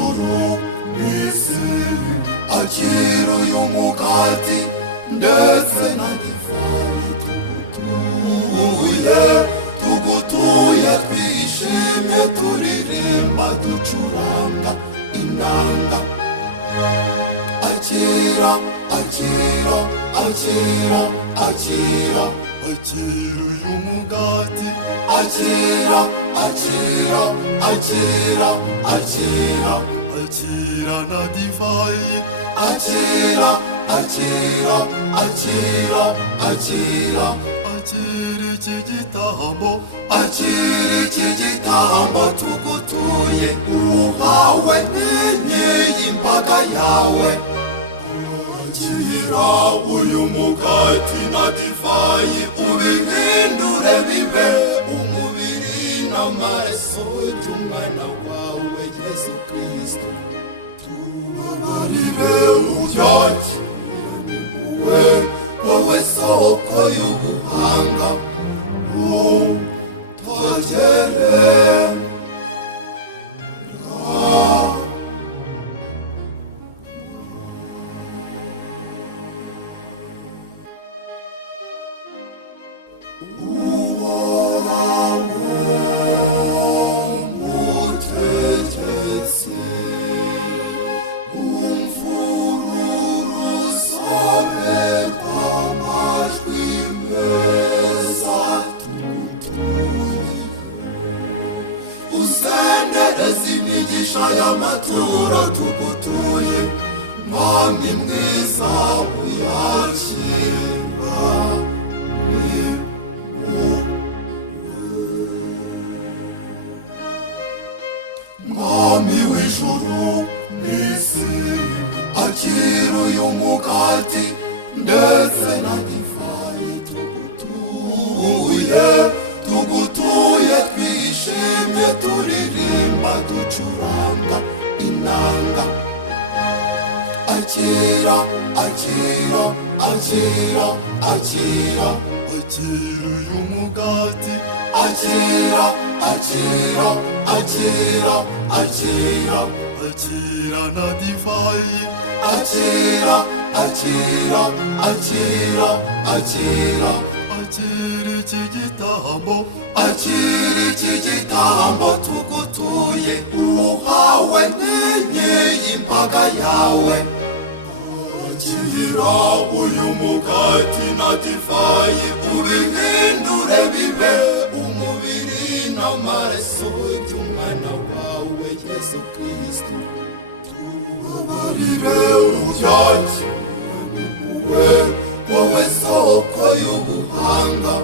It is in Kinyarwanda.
w'ijuru n'isi, akira uyu mugati ndetse na divayi tugutuye twishimye turirimba ducuranga inanga. Akira, akira, akira, akira, akira uyu mugati. Akira, akira, akira, akira, akira na divayi. Akira, akira, akira, akira, akira iki gitambo. Akira iki gitambo tugutuye, uhawe n'inyeyi imbaga yawe. Akira uyu mugati na divayi, ubihindure bibe umubiri n'amaraso by'umwana wawe Yesu Kristo. Tubabarire ubyakire, wowe soko y'ubuhanga, utwagere. Y'amatura tugutuye, mwami mwiza uyakira. Mwami w'ijuru n'isi, akira uyu mugati ndetse na divayi tugutuye twishimye turirimba ducuranga inanga. Akira, akira, akira, akira, akira uyu mugati. Akira, akira, akira, akira, akira na divayi. Akira, akira, akira, akira, akira iki gitambo. Akira iki gitambo tugutuye, uhawe n'inyeyi imbaga yawe. Akira uyu mugati na divayi, ubihindure bibe umubiri n'amaraso by'umwana wawe Yesu Kristo. Tubabarire ubyakire, wowe soko y'ubuhanga,